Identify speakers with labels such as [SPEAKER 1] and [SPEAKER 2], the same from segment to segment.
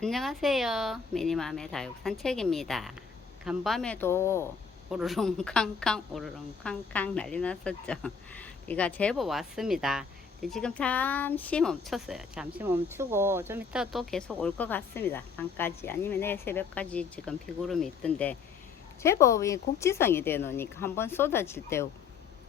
[SPEAKER 1] 안녕하세요. 미니맘의 다육 산책입니다. 간밤에도 오르렁 캉캉 오르렁 캉캉 난리 났었죠. 비가 제법 왔습니다. 지금 잠시 멈췄어요. 잠시 멈추고 좀 이따 또 계속 올 것 같습니다. 밤까지 아니면 내일 새벽까지 지금 비구름이 있던데 제법 이 국지성이 되노니까 한번 쏟아질 때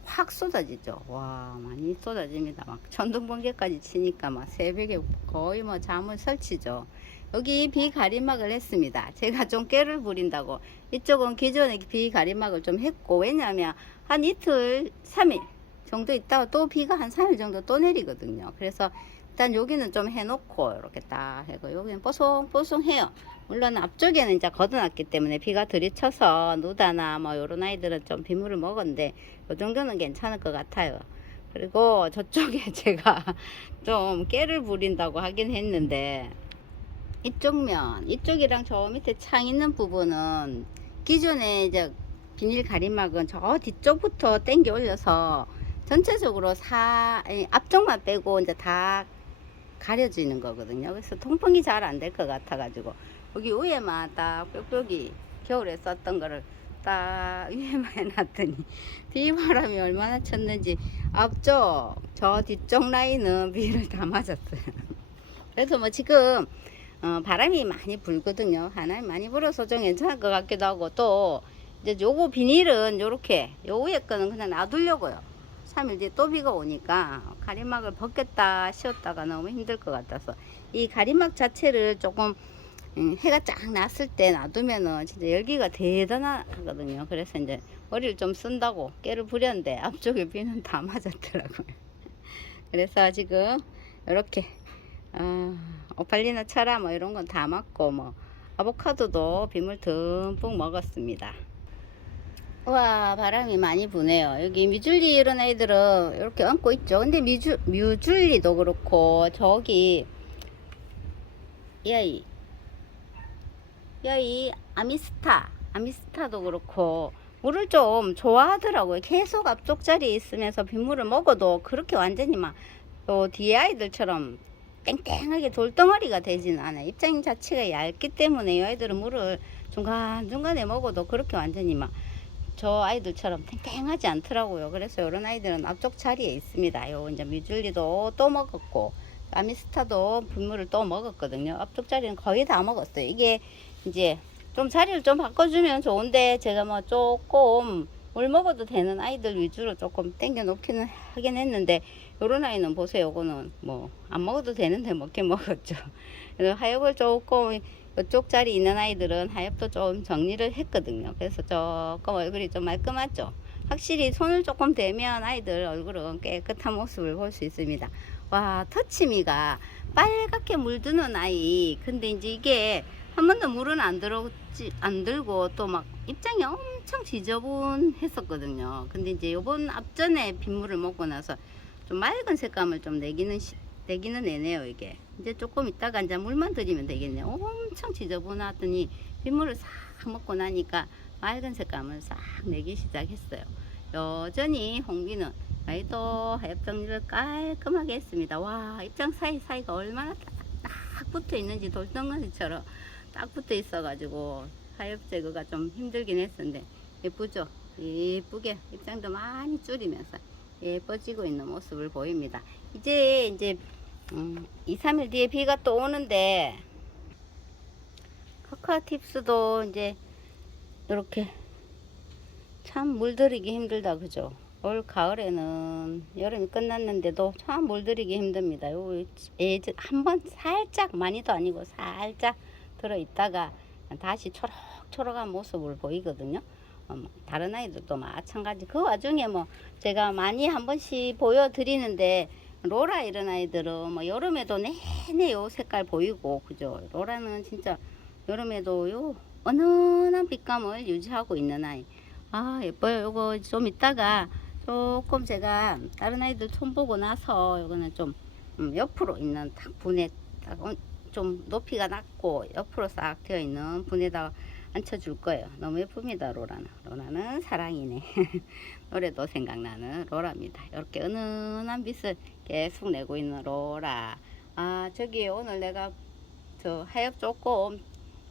[SPEAKER 1] 확 쏟아지죠. 와 많이 쏟아집니다. 막 천둥번개까지 치니까 막 새벽에 거의 뭐 잠을 설치죠. 여기 비 가림막을 했습니다. 제가 좀 깨를 부린다고 이쪽은 기존에 비 가림막을 좀 했고 왜냐하면 한 이틀 3일 정도 있다가 또 비가 한 3일 정도 또 내리거든요. 그래서 일단 여기는 좀 해놓고 이렇게 딱 하고 여기는 뽀송뽀송해요. 물론 앞쪽에는 이제 걷어놨기 때문에 비가 들이쳐서 누다나 뭐 요런 아이들은 좀 비물을 먹었는데 요 정도는 괜찮을 것 같아요. 그리고 저쪽에 제가 좀 깨를 부린다고 하긴 했는데 이쪽 면 이쪽이랑 저 밑에 창 있는 부분은 기존에 이제 비닐 가림막은 저 뒤쪽부터 당겨 올려서 전체적으로 사 앞쪽만 빼고 이제 다 가려지는 거거든요. 그래서 통풍이 잘 안 될 것 같아 가지고 여기 위에만 딱 뾱뾱이 겨울에 썼던 거를 딱 위에만 해놨더니 비바람이 얼마나 쳤는지 앞쪽 저 뒤쪽 라인은 비를 다 맞았어요. 그래서 뭐 지금 어, 바람이 많이 불거든요. 하나 많이 불어서 좀 괜찮을 것 같기도 하고 또 이제 요거 비닐은 요렇게 요 위에 거는 그냥 놔두려고요. 3일 뒤에 또 비가 오니까 가림막을 벗겠다 쉬었다가 너무 힘들 것 같아서 이 가림막 자체를 조금 음, 해가 쫙 났을 때 놔두면은 진짜 열기가 대단하거든요. 그래서 이제 머리를 좀 쓴다고 깨를 부렸는데 앞쪽에 비는 다 맞았더라고요. 그래서 지금 이렇게 어, 오팔리나 차라 뭐 이런 건 다 맞고 뭐 아보카도도 빗물 듬뿍 먹었습니다. 와 바람이 많이 부네요. 여기 미줄리 이런 애들은 이렇게 얹고 있죠. 근데 미주, 뮤줄리도 그렇고 저기 야이 야이 아미스타 아미스타도 그렇고 물을 좀 좋아하더라고요. 계속 앞쪽 자리에 있으면서 빗물을 먹어도 그렇게 완전히 막 또 뒤에 아이들처럼 땡땡하게 돌덩어리가 되지는 않아요. 입장 자체가 얇기 때문에 이 아이들은 물을 중간중간에 먹어도 그렇게 완전히 막 저 아이들처럼 탱탱하지 않더라고요. 그래서 이런 아이들은 앞쪽 자리에 있습니다. 요 이제 미줄리도 또 먹었고 아미스타도 분무를 또 먹었거든요. 앞쪽 자리는 거의 다 먹었어요. 이게 이제 좀 자리를 좀 바꿔주면 좋은데 제가 뭐 조금 물 먹어도 되는 아이들 위주로 조금 땡겨 놓기는 하긴 했는데 요런 아이는 보세요. 요거는 뭐 안 먹어도 되는데 먹긴 먹었죠. 그래서 하엽을 조금 이쪽 자리 있는 아이들은 하엽도 좀 정리를 했거든요. 그래서 조금 얼굴이 좀 말끔하죠. 확실히 손을 조금 대면 아이들 얼굴은 깨끗한 모습을 볼 수 있습니다. 와, 터치미가 빨갛게 물드는 아이. 근데 이제 이게 한 번도 물은 안 들었지, 안 들고 또 막 입장이 엄청 지저분했었거든요. 근데 이제 요번 앞전에 빗물을 먹고 나서 좀 맑은 색감을 좀 내기는 시- 내기는 내네요 이게. 이제 조금 있다가 이제 물만 들이면 되겠네요. 엄청 지저분하더니 빗물을 싹 먹고 나니까 맑은 색감을 싹 내기 시작했어요. 여전히 홍비는 아이도 정리를 깔끔하게 했습니다. 와 입장 사이사이가 얼마나 딱, 딱 붙어 있는지 돌덩어리처럼 딱 붙어 있어 가지고 하엽 제거가 좀 힘들긴 했었는데 예쁘죠? 예쁘게 입장도 많이 줄이면서 예뻐지고 있는 모습을 보입니다. 이제 이제 음, 2, 3일 뒤에 비가 또 오는데 카카오팁스도 이제 이렇게 참 물들이기 힘들다 그죠? 올 가을에는 여름이 끝났는데도 참 물들이기 힘듭니다. 요 예전 한번 살짝 많이도 아니고 살짝 들어 있다가 다시 초록초록한 모습을 보이거든요. 어, 뭐 다른 아이들도 마찬가지. 그 와중에 뭐 제가 많이 한 번씩 보여드리는데 로라 이런 아이들은 뭐 여름에도 내내 요 색깔 보이고 그죠? 로라는 진짜 여름에도 요 은은한 빛감을 유지하고 있는 아이. 아 예뻐요. 요거 좀 이따가 조금 제가 다른 아이들 손 보고 나서 요거는 좀 음, 옆으로 있는 딱 분에 딱 좀 높이가 낮고 옆으로 싹 되어 있는 분에다가 앉혀줄 거예요. 너무 예쁩니다, 로라는. 로라는 사랑이네. 노래도 생각나는 로라입니다. 이렇게 은은한 빛을 계속 내고 있는 로라. 아, 저기 오늘 내가 저 하엽 조금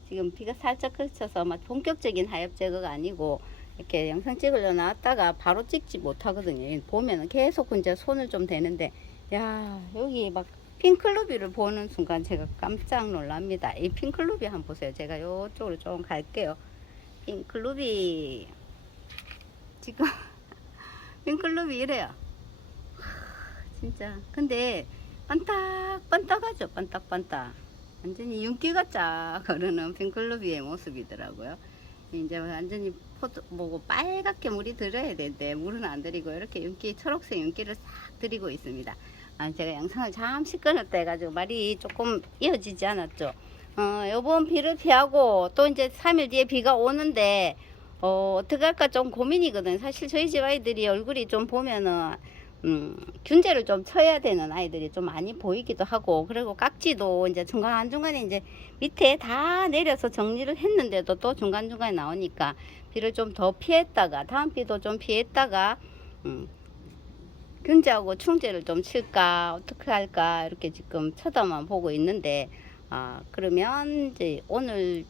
[SPEAKER 1] 지금 비가 살짝 그쳐서 막 본격적인 하엽 제거가 아니고 이렇게 영상 찍으려 나왔다가 바로 찍지 못하거든요. 보면은 계속 이제 손을 좀 대는데 야 여기 막 핑클루비를 보는 순간 제가 깜짝 놀랍니다. 이 핑클루비 한번 보세요. 제가 이쪽으로 좀 갈게요. 핑클루비 지금 핑클루비 이래요. 하, 진짜 근데 반딱반딱하죠. 반딱반딱. 완전히 윤기가 쫙 흐르는 핑클루비의 모습이더라고요. 이제 완전히 포도 뭐고 빨갛게 물이 들어야 되는데 물은 안 들이고 이렇게 윤기 초록색 윤기를 싹 들이고 있습니다. 아, 제가 영상을 잠시 끊었다 해가지고 말이 조금 이어지지 않았죠. 어, 요번 비를 피하고 또 이제 3일 뒤에 비가 오는데 어, 어떻게 할까 좀 고민이거든. 사실 저희 집 아이들이 얼굴이 좀 보면은 음, 균제를 좀 쳐야 되는 아이들이 좀 많이 보이기도 하고 그리고 깍지도 이제 중간중간에 이제 밑에 다 내려서 정리를 했는데도 또 중간중간에 나오니까 비를 좀 더 피했다가 다음 비도 좀 피했다가 음, 균제하고 충제를 좀 칠까 어떻게 할까 이렇게 지금 쳐다만 보고 있는데 아 그러면 이제 오늘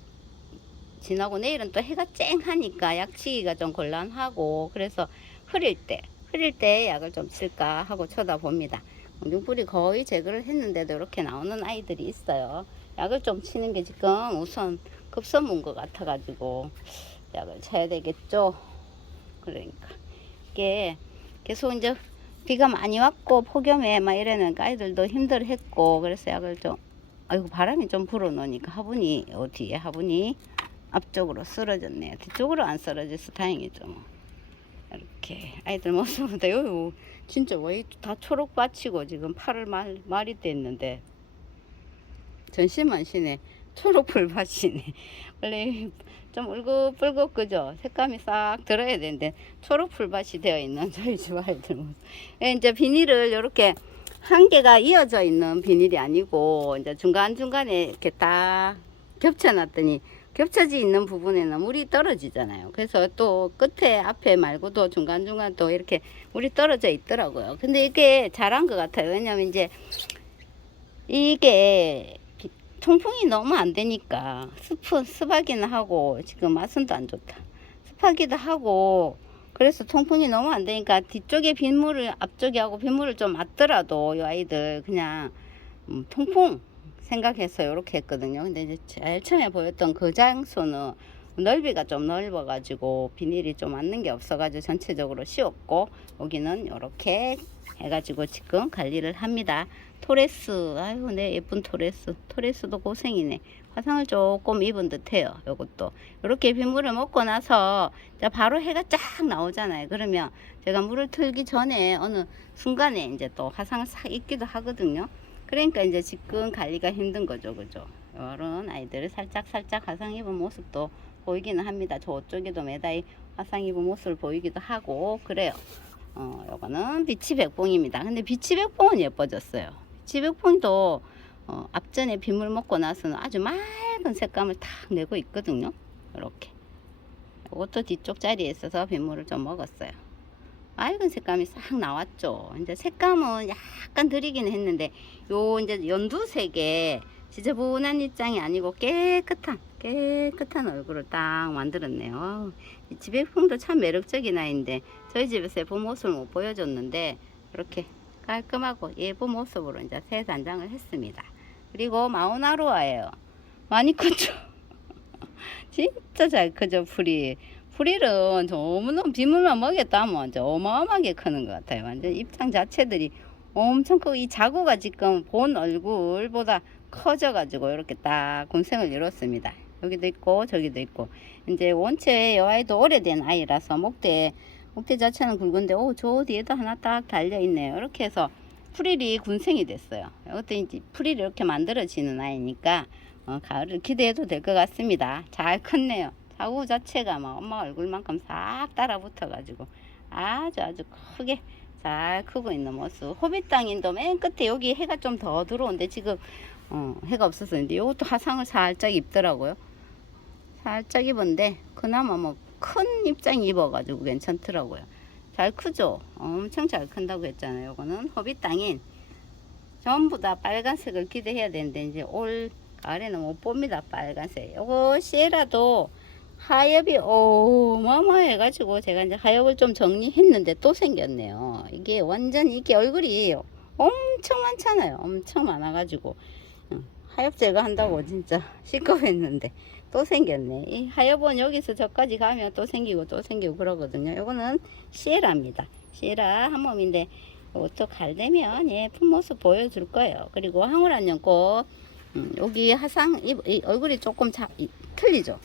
[SPEAKER 1] 지나고 내일은 또 해가 쨍하니까 약치기가 좀 곤란하고 그래서 흐릴 때 흐릴 때 약을 좀 칠까 하고 쳐다봅니다. 공중불이 거의 제거를 했는데도 이렇게 나오는 아이들이 있어요. 약을 좀 치는 게 지금 우선 급선무인 것 같아가지고 약을 쳐야 되겠죠. 그러니까 이게 계속 이제 비가 많이 왔고 폭염에 막 이러는 아이들도 힘들했고 그래서 약을 좀 아이고 바람이 좀 불어놓으니까 화분이 어디에 화분이 앞쪽으로 쓰러졌네요. 뒤쪽으로 안 쓰러져서 다행이죠. 뭐. 이렇게 아이들 모습보다 여기 뭐 진짜 왜 다 초록 받치고 지금 팔을 말, 말이 됐는데 전신만신에 초록 불밭이네. 원래 좀 울긋불긋 그죠? 색감이 싹 들어야 되는데 초록 불밭이 되어 있는 저희 집 아이들 모습. 예, 이제 비닐을 이렇게 한 개가 이어져 있는 비닐이 아니고 이제 중간 중간에 이렇게 딱 겹쳐놨더니 겹쳐져 있는 부분에는 물이 떨어지잖아요. 그래서 또 끝에 앞에 말고도 중간 중간 또 이렇게 물이 떨어져 있더라고요. 근데 이게 잘한 것 같아요. 왜냐면 이제 이게 비- 통풍이 너무 안 되니까 습 습하기는 하고 지금 맛은도 안 좋다. 습하기도 하고 그래서 통풍이 너무 안 되니까 뒤쪽에 빗물을 앞쪽에 하고 빗물을 좀 맞더라도 이 아이들 그냥 음, 통풍 생각해서 이렇게 했거든요. 근데 이제 제일 처음에 보였던 그 장소는 넓이가 좀 넓어가지고 비닐이 좀 맞는 게 없어가지고 전체적으로 씌웠고 여기는 이렇게 해가지고 지금 관리를 합니다. 토레스, 아유, 네, 예쁜 토레스. 토레스도 고생이네. 화상을 조금 입은 듯해요. 요것도 이렇게 빗물을 먹고 나서 바로 해가 쫙 나오잖아요. 그러면 제가 물을 틀기 전에 어느 순간에 이제 또 화상을 싹 입기도 하거든요. 그러니까 이제 지금 관리가 힘든 거죠, 그죠? 이런 아이들을 살짝 살짝 화상 입은 모습도 보이기는 합니다. 저쪽에도 매다이 화상 입은 모습을 보이기도 하고 그래요. 어, 요거는 비치 백봉입니다. 근데 비치 백봉은 예뻐졌어요. 비치 백봉도 어, 앞전에 빗물 먹고 나서는 아주 맑은 색감을 탁 내고 있거든요. 이렇게. 이것도 뒤쪽 자리에 있어서 빗물을 좀 먹었어요. 맑은 색감이 싹 나왔죠. 이제 색감은 약간 드리긴 했는데 요 이제 연두색의 지저분한 입장이 아니고 깨끗한 깨끗한 얼굴을 딱 만들었네요. 이 지백풍도 참 매력적인 아이인데 저희 집에서 예쁜 모습을 못 보여줬는데 이렇게 깔끔하고 예쁜 모습으로 이제 새 단장을 했습니다. 그리고 마우나루아예요. 많이 컸죠. 진짜 잘 크죠 풀이. 풀이는 너무너무 빗물만 먹였다면 어마어마하게 크는 것 같아요. 완전 입장 자체들이 엄청 크고 이 자구가 지금 본 얼굴보다 커져가지고 이렇게 딱 군생을 이뤘습니다. 여기도 있고 저기도 있고 이제 원체 이 아이도 오래된 아이라서 목대 목대 자체는 굵은데 오 저 뒤에도 하나 딱 달려 있네요. 이렇게 해서 풀일이 군생이 됐어요. 이것도 이제 풀일이 이렇게 만들어지는 아이니까 어, 가을을 기대해도 될 것 같습니다. 잘 컸네요. 자구 자체가 막 엄마 얼굴만큼 싹 따라붙어 가지고 아주 아주 크게 잘 크고 있는 모습. 호빗 땅인도 맨 끝에 여기 해가 좀 더 들어오는데 지금 어, 해가 근데 이것도 화상을 살짝 입더라고요. 살짝 입었는데 그나마 뭐 큰 입장 입어가지고 괜찮더라고요. 잘 크죠? 엄청 잘 큰다고 했잖아요. 이거는 허비 땅인 전부 다 빨간색을 기대해야 되는데 이제 올 가을에는 못 봅니다. 빨간색. 요거 시에라도 하엽이 어마어마해가지고 제가 이제 하엽을 좀 정리했는데 또 생겼네요. 이게 완전 이게 얼굴이 엄청 많잖아요. 엄청 많아가지고 응, 하엽 제거한다고 진짜 시끄했는데 또 생겼네. 이 하엽은 여기서 저까지 가면 또 생기고 또 생기고 그러거든요. 요거는 시에라입니다. 시에라 한 몸인데 또 갈되면 예쁜 모습 보여줄 거예요. 그리고 항울안녕꽃 음, 여기 화상 이, 이 얼굴이 조금 자, 이, 틀리죠.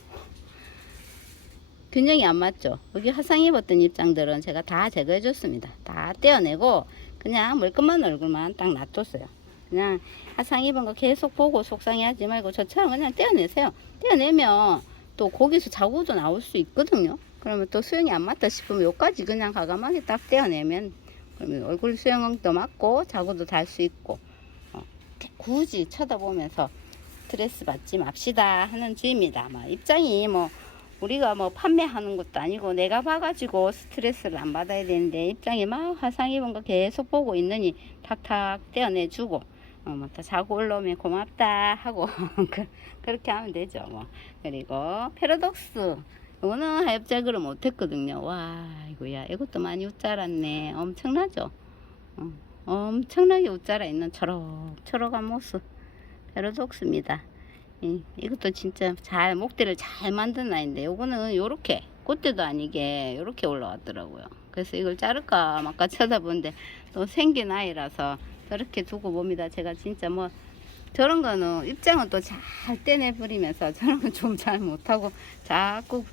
[SPEAKER 1] 균형이 안 맞죠. 여기 화상 입었던 입장들은 제가 다 제거해 줬습니다. 다 떼어내고 그냥 물끝만 얼굴만 딱 놔뒀어요. 그냥 화상 입은 거 계속 보고 속상해하지 말고 저처럼 그냥 떼어내세요. 떼어내면 또 거기서 자국도 나올 수 있거든요. 그러면 또 수영이 안 맞다 싶으면 여기까지 그냥 가감하게 딱 떼어내면 그러면 얼굴 수영도 맞고 자국도 달 수 있고 어, 굳이 쳐다보면서 스트레스 받지 맙시다 하는 주의입니다. 뭐 입장이 뭐 우리가 뭐 판매하는 것도 아니고 내가 봐가지고 스트레스를 안 받아야 되는데 입장이 막 화상 입은 거 계속 보고 있느니 탁탁 떼어내주고 어, 뭐또 자고 올라오면 고맙다 하고 그, 그렇게 하면 되죠 뭐. 그리고 패러독스. 이거는 하엽작으로 못했거든요. 와 이거야. 이것도 많이 웃자랐네. 엄청나죠? 어, 엄청나게 웃자라 있는 초록초록한 모습. 패러독스입니다. 이, 이것도 진짜 잘 목대를 잘 만든 아이인데 요거는 요렇게 꽃대도 아니게 요렇게 올라왔더라고요. 그래서 이걸 자를까 말까 쳐다보는데 또 생긴 아이라서 저렇게 두고 봅니다. 제가 진짜 뭐 저런 거는 입장은 또 잘 떼내버리면서 저런 건 좀 잘 못하고 자꾸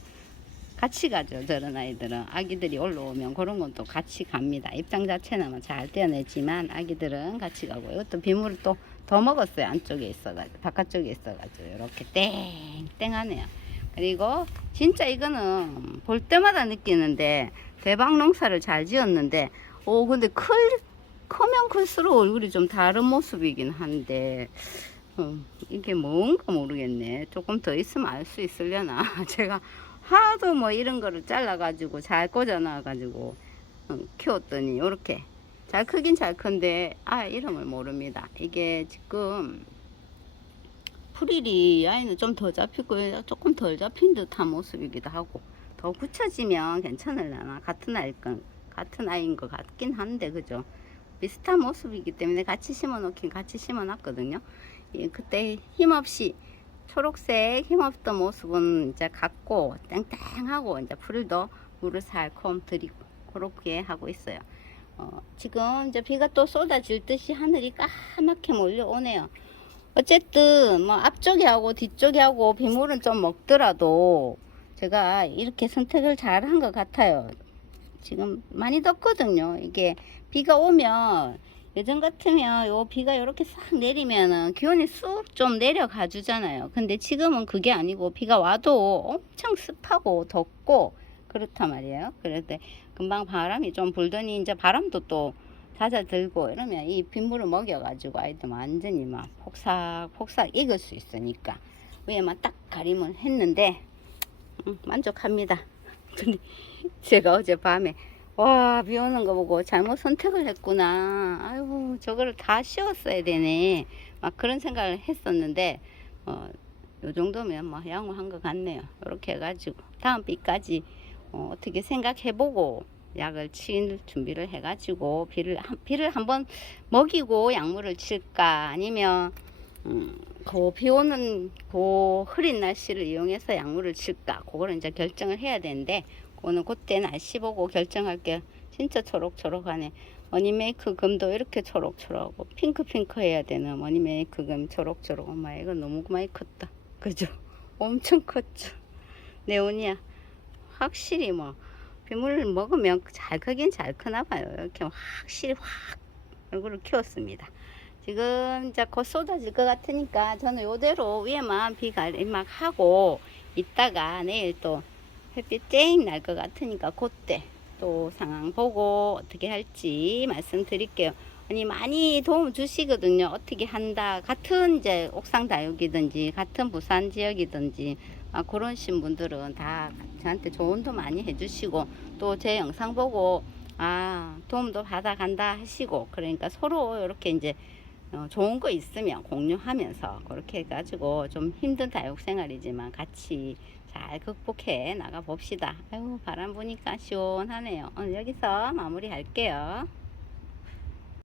[SPEAKER 1] 같이 가죠 저런 아이들은. 아기들이 올라오면 그런 건 또 같이 갑니다. 입장 자체는 뭐잘 떼어내지만 아기들은 같이 가고 이것도 비물을 또 더 먹었어요 안쪽에 있어가지고 바깥쪽에 있어가지고. 이렇게 땡땡하네요. 그리고 진짜 이거는 볼 때마다 느끼는데 대박 농사를 잘 지었는데 오 근데 클 크면 클수록 얼굴이 좀 다른 모습이긴 한데 어, 이게 뭔가 모르겠네. 조금 더 있으면 알 수 있으려나. 제가 하도 뭐 이런 거를 잘라 가지고 잘 꽂아 놔 가지고 어, 키웠더니 이렇게. 잘 크긴 잘 큰데 아 이름을 모릅니다. 이게 지금 풀일이 아이는 좀 더 잡히고 조금 덜 잡힌 듯한 모습이기도 하고 더 굳혀지면 괜찮을라나? 같은 아이일 건 같은 아이인 것 같긴 한데 그죠 비슷한 모습이기 때문에 같이 심어 놓긴 같이 심어 놨거든요 예, 그때 힘없이 초록색 힘없던 모습은 이제 같고 땡땡하고 이제 풀도 물을 살콤 들이고 그렇게 하고 있어요 어, 지금 이제 비가 또 쏟아질 듯이 하늘이 까맣게 몰려오네요 어쨌든 뭐 앞쪽에 하고 뒤쪽에 하고 비물은 좀 먹더라도 제가 이렇게 선택을 잘 한 것 같아요. 지금 많이 덥거든요. 이게 비가 오면 예전 같으면 요 비가 이렇게 싹 내리면은 기온이 쑥 좀 내려가 주잖아요. 근데 지금은 그게 아니고 비가 와도 엄청 습하고 덥고 그렇단 말이에요. 그런데 금방 바람이 좀 불더니 이제 바람도 또 잦아들고 이러면 이 빗물을 먹여가지고 아이들 완전히 막 폭삭 폭삭 익을 수 있으니까 위에만 딱 가림을 했는데 음, 만족합니다. 근데 제가 어제 밤에 와 비 오는 거 보고 잘못 선택을 했구나. 아이고 저거를 다 씌웠어야 되네. 막 그런 생각을 했었는데 어, 요 정도면 뭐 양호한 것 같네요. 이렇게 해가지고 다음 비까지 어, 어떻게 생각해보고 약을 칠 준비를 해가지고 비를 한, 비를 한번 먹이고 약물을 칠까 아니면 음, 그비 오는 그 흐린 날씨를 이용해서 약물을 칠까 그거를 이제 결정을 해야 되는데 그거는 그때 날씨 보고 결정할게요. 진짜 초록초록하네. 머니메이크 금도 이렇게 초록초록하고 핑크핑크 해야 되는 머니메이크 금 초록초록 엄마 이거 너무 많이 컸다. 그죠? 엄청 컸죠. 네오니아 확실히 뭐 빗물을 먹으면 잘 크긴 잘 크나 봐요. 이렇게 확실히 확 얼굴을 키웠습니다. 지금 이제 곧 쏟아질 것 같으니까 저는 요대로 위에만 비가막 하고 있다가 내일 또 햇빛 쨍 날 것 같으니까 그때 또 상황 보고 어떻게 할지 말씀드릴게요. 아니 많이 도움 주시거든요. 어떻게 한다. 같은 이제 옥상 다육이든지 같은 부산 지역이든지 아, 그런 신 분들은 다 저한테 조언도 많이 해주시고 또 제 영상 보고 아 도움도 받아간다 하시고 그러니까 서로 이렇게 이제 어, 좋은 거 있으면 공유하면서 그렇게 해가지고 좀 힘든 다육 생활이지만 같이 잘 극복해 나가 봅시다. 아유 바람 부니까 시원하네요. 오늘 여기서 마무리 할게요.